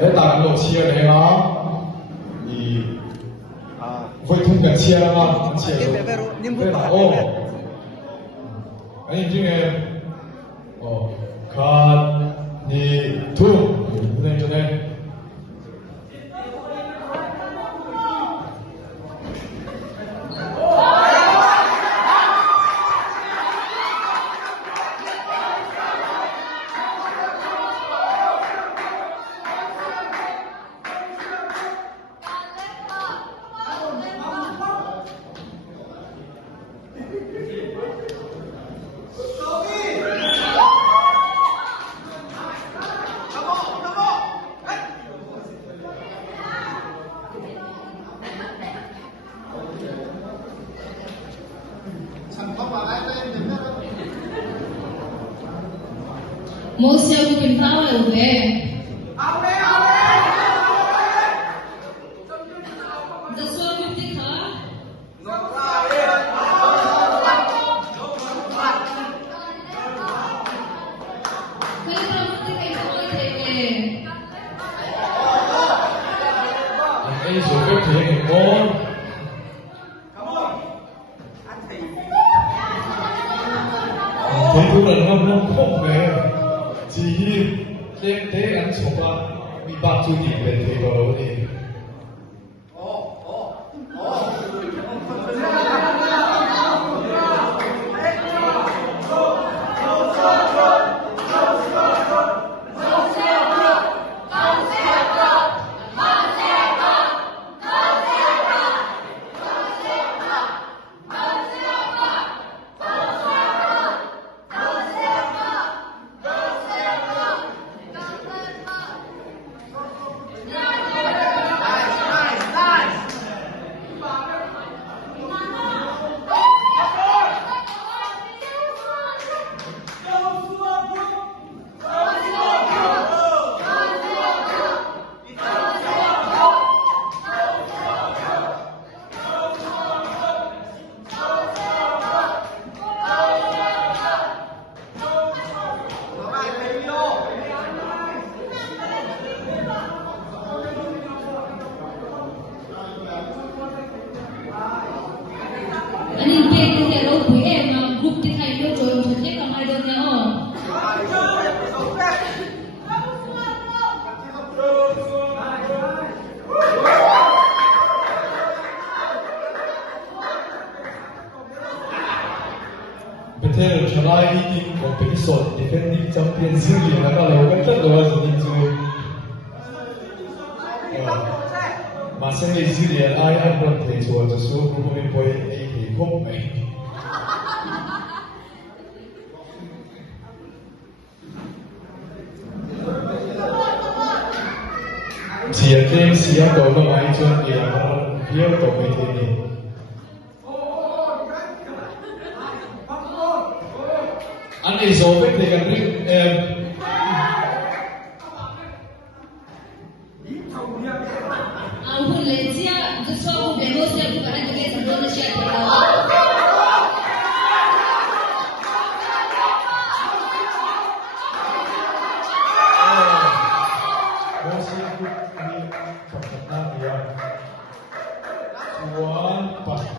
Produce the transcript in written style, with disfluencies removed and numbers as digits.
来打个切的啦，你会通个切吗？切对了哦，哎，这个哦，看你吐，对。Mau siya ko pintawa ube. Daswa fifty ka? Kaya tama kayo ko ebe. Ay, so 50 mo. Thấy tôi là năm không về chỉ thế ăn chụp á bị bắt chú điểm về thế vào đâu đi Ani big ke ro bu em ma group ti khai lo jo jo te ka mai do nya o. Betul, Chennai ini kompetisi defending champion sendiri, maka lawan kita lawan itu. Masa ni sendiri, ayah pun terjual, justru bukan boleh ikut main. Siapa orang main jual dia, dia tak main ini. Ani sobek dengan Ang hulensia daswa ko bemo siya ko kana de sa do na siya ko. Tuan pas